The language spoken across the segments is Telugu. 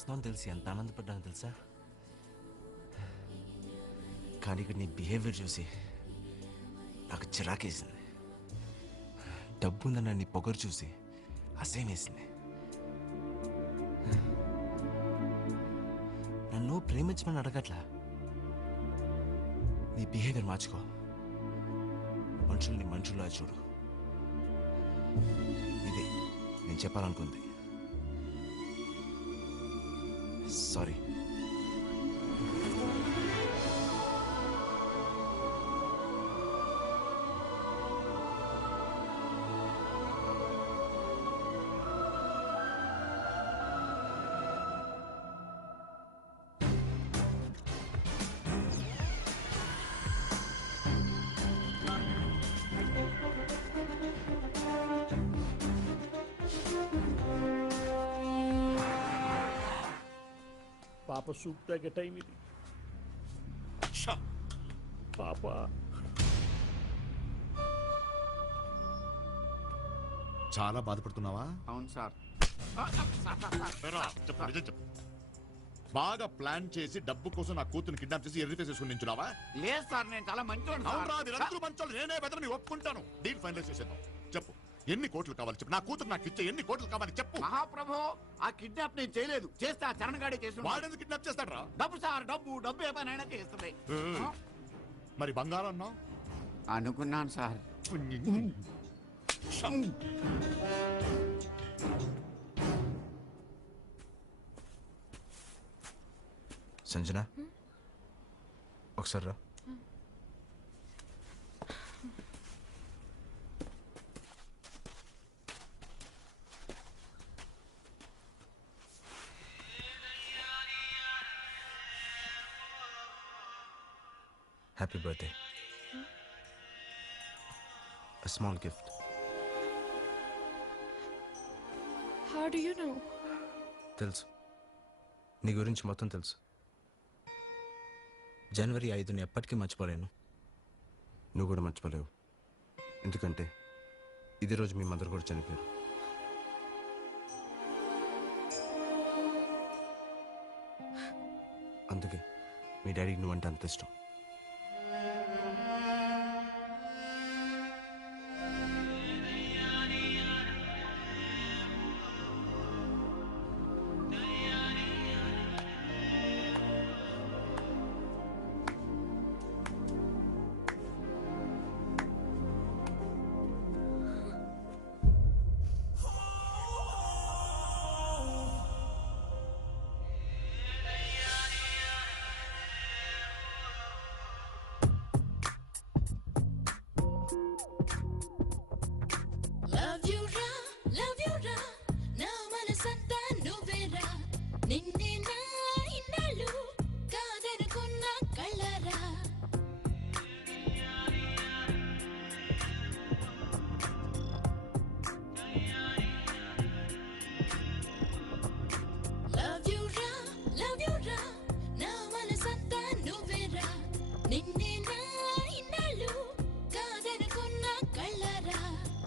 వస్తున్నావు తెలిసి ఎంత ఆనందపడ్డాను తెలుసా. కానీ ఇక్కడ నీ బిహేవియర్ చూసి నాకు చిరాకేసింది. డబ్బు ఉందన్న నీ పొగరు చూసి అసహ్యం వేసింది. నన్ను ప్రేమించమని అడగట్లా, నీ బిహేవియర్ మార్చుకో. మనుషుల్ని మనుషుల్లా చూడు. ఇదే నేను చెప్పాలనుకుంది. సారీ. పాప సూప్ తాగే టైం ఇది. పాప చాలా బాధపడుతున్నావా? అవును సార్. బాగా ప్లాన్ చేసి డబ్బు కోసం నా కూతురు కిడ్నాప్ చేసి ఎర్రి చేసుకుని నించున్నావా? లేదు సార్, నేను చాలా మంచి. నేనే బెదరని ఒప్పుకుంటాను. డీల్ ఫైనలైజ్ చేసేద్దాం. చెప్పు, ఎన్ని కోట్లు కావాలి చెప్పు. నా కూతురు నాకు ఇచ్చే ఎన్ని కోట్లు కావాలి చెప్పు. మహాప్రభు, ఆ కిడ్నాప్ నేను చేయలేదు. చేస్తే ఆ చరణగాడే చేసి. వాడెందుకు కిడ్నాప్ చేస్తాడు రా? డబ్బు సార్, డబ్బు డబ్బు ఏ పనైనా చేస్తుంది. మరి బంగారం అన్నావు? అనుకున్నాను సార్. సంజన, ఒకసారి రా. Happy birthday. A small gift. How do you know? తెలుసు, నీ గురించి మొత్తం తెలుసు. జనవరి 5ని ఎప్పటికీ మర్చిపోలేను. నువ్వు కూడా మర్చిపోలేవు. ఎందుకంటే ఇదే రోజు మీ మదర్ కూడా చనిపోయారు. అందుకే మీ డాడీకి నువ్వంటే అంత ఇష్టం.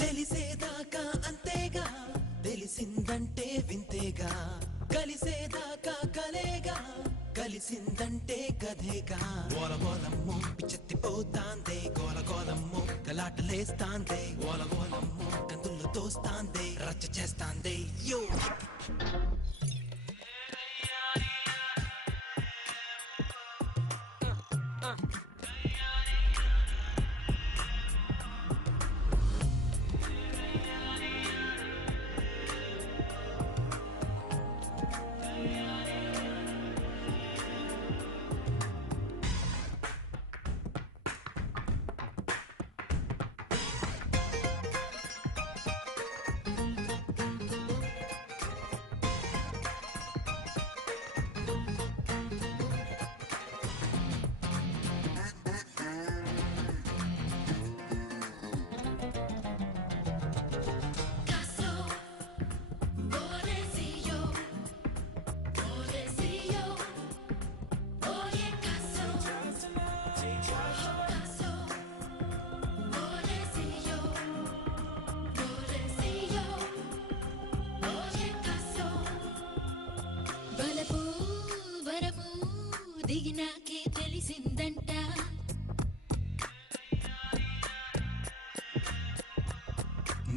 తెలిసేదాకా అంతేగా, తెలిసిందంటే వింతేగా, కలిసేదాకా కలేగా, కలిసిందంటే కథేగా. గోలగోలమ్మో పిచ్చెత్తిపోతాందే, గోలగోలమ్మో గలాటలేస్తాందే, గోలగోలమ్మో కందుల్లో తోస్తాందే, రచ్చ చేస్తాందే. యో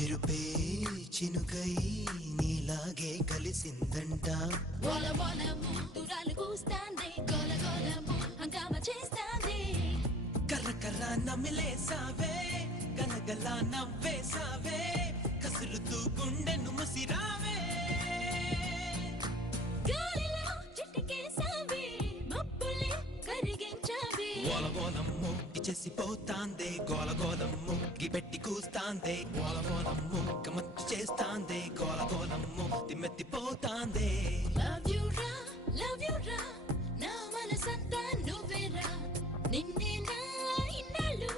మెరుపే చినుకై నీలాగే కలిసిందంట గోల గోల ముద్దురాలు కూస్తాంది గోల గోల హంగామ చేస్తాంది కర్ర కర్ర నమిలేసావే గలగల నవ్వేసావే కసులుతూ గుండెను ముసిరావే గాలిలో చిటికేసావే మబ్బులే కరిగించావే గోల గోలమ్ము ఇచ్చేసిపోతాందే గోల గోలమ్ము గిపెట్టి కూస్తాందే గోల గోలమ్ము గమత్తు చేస్తాందే గోల గోలమ్ము తిమ్మెత్తిపోతాందే లవ్ యు రా నా మనసంతా నువ్వేరా నిన్నే నా ఇన్నాళ్ళు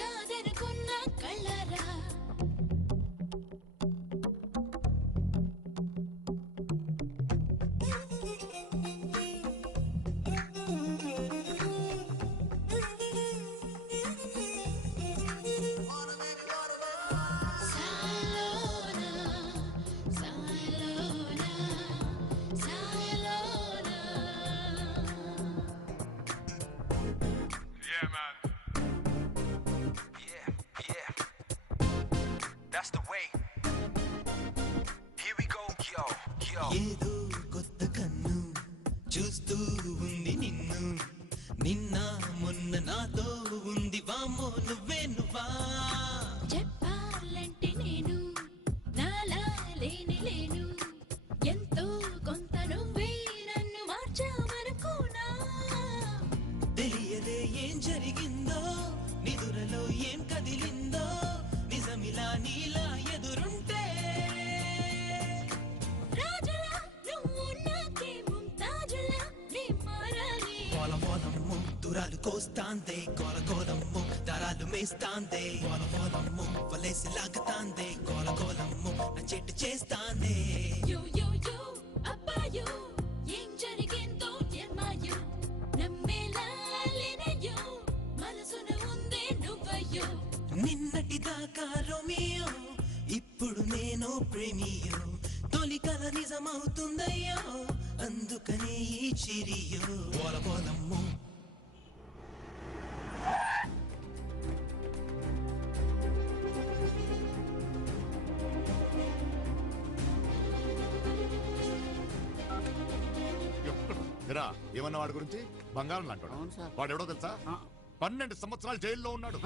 కాదనుకున్న కళ్ళరా ఏదో కొత్త కన్ను చూస్తూ ఉంది నిన్ను నిన్న మొన్న నాతో ఉంది వామ్మో నువ్వే నువ్వా చెప్పాలంటే నేను నాలా లేను ఎంతో కొంత నువ్వే నన్ను మార్చావనుకున్నా తెలియదే ఏం జరిగిందో నిదురలో ఏం కదిలిందో నిజమిలా నీలా ఎదురుంటే రాజులా నువ్వు నాకే ముంతాజులా నీ మారాలి గోలమోలమ్ము దూరాలు కోస్తాందే గోలగోలమ్ము దారాలు మేస్తాందే గోలమోలమ్ము వలేసి లాగుతాందే గోలగోలమ్ము నా చెట్టు చేస్తాందే యో అబ్బాయో ఏం జరిగిందో ఎర్మాయో నమ్మేలా లేనయ్యో మనసున ఉందే నువ్వయ్యో నిన్నటి దాకా రోమియో ఇప్పుడు నేను ప్రేమియో తొలి కల నిజమవుతుందయ్యో అందుకనే ఈ చిరియో గోలగోలమ్ము ఎరా ఏమన్నా వాడి గురించి బంగారం లాంటాడు వాడు ఎవడో తెలుసా 12 సంవత్సరాలు జైల్లో ఉన్నాడు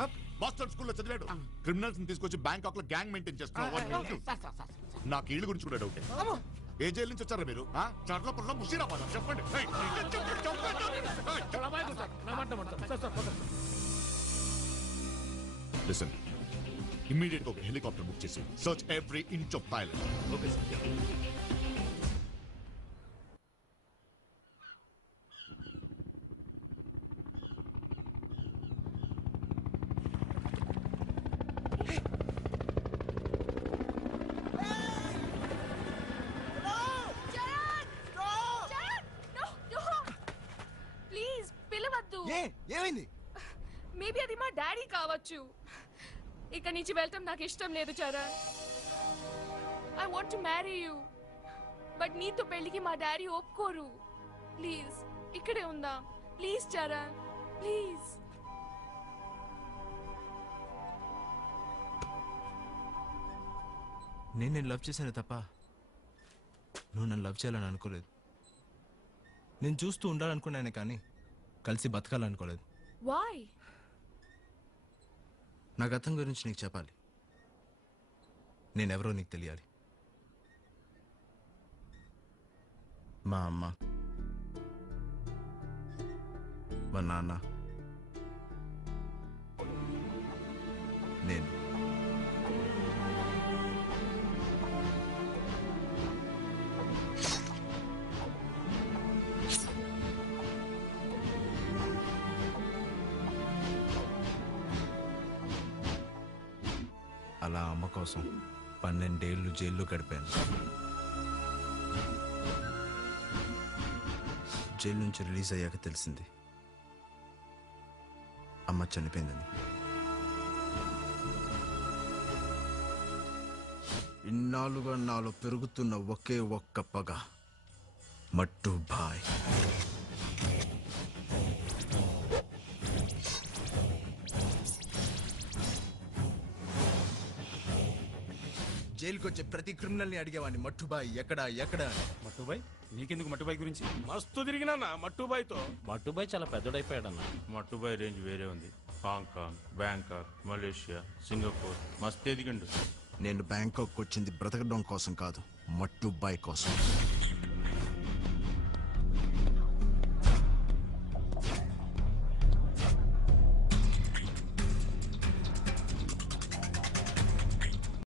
బాస్టన్ స్కూల్లో చదివాడు క్రిమినల్స్ తీసుకొచ్చి బ్యాంకాక్ లో గ్యాంగ్ మెయింటైన్ చేస్తున్నాడు నాకు వీళ్ళ గురించి కూడా డౌట్ ఏ జైలు నుంచి వచ్చారా మీరు చర్లపల్లిలో ముషీరాబాద్ చెప్పండి లిసన్ ఇమ్మీడియట్ గా ఒక హెలికాప్టర్ బుక్ చేసి search every inch of Thailand okay sir please పిలవద్దు ఏమైంది మేబీ అది మా డాడీ కావచ్చు ఇక్కడి నుంచి వెళ్ళటం నాకు ఇష్టం లేదు Charan I want to marry you but నీతో పెళ్లికి మా డాడీ ఒప్పుకోరు ప్లీజ్ ఇక్కడే ఉందా ప్లీజ్ చరణ్ ప్లీజ్ నేను లవ్ చేశాను తప్ప నువ్వు నన్ను లవ్ చేయాలని అనుకోలేదు నేను చూస్తూ ఉండాలనుకున్నాను కానీ కలిసి బతకాలనుకోలేదు వై నా గతం గురించి నీకు చెప్పాలి నేనెవరో నీకు తెలియాలి మా అమ్మ మా నాన్న నేను అలా అమ్మ కోసం 12 ఏళ్ళు జైల్లో గడిపాను జైలు నుంచి రిలీజ్ అయ్యాక తెలిసింది అమ్మ చనిపోయిందని ఇన్నాళ్ళుగా నాలో పెరుగుతున్న ఒకే ఒక్క పగ మట్టు భాయ్ జైలుకి వచ్చే ప్రతి క్రిమినల్ ని అడిగేవాడిని మట్టుబాయ్ ఎక్కడా ఎక్కడా అని. మట్టుబాయ్ నీకెందుకు మట్టుబాయ్ గురించి? మస్తు తిరిగినా మట్టుబాయ్తో. మట్టుబాయ్ చాలా పెద్దడైపోయాడన్న. మట్టుబాయ్ రేంజ్ వేరే ఉంది. హాంకాంగ్, బ్యాంకాక్, మలేషియా, సింగపూర్ మస్తు ఎదిగిండు. నేను బ్యాంకాక్ వచ్చింది బ్రతకడం కోసం కాదు, మట్టుబాయ్ కోసం.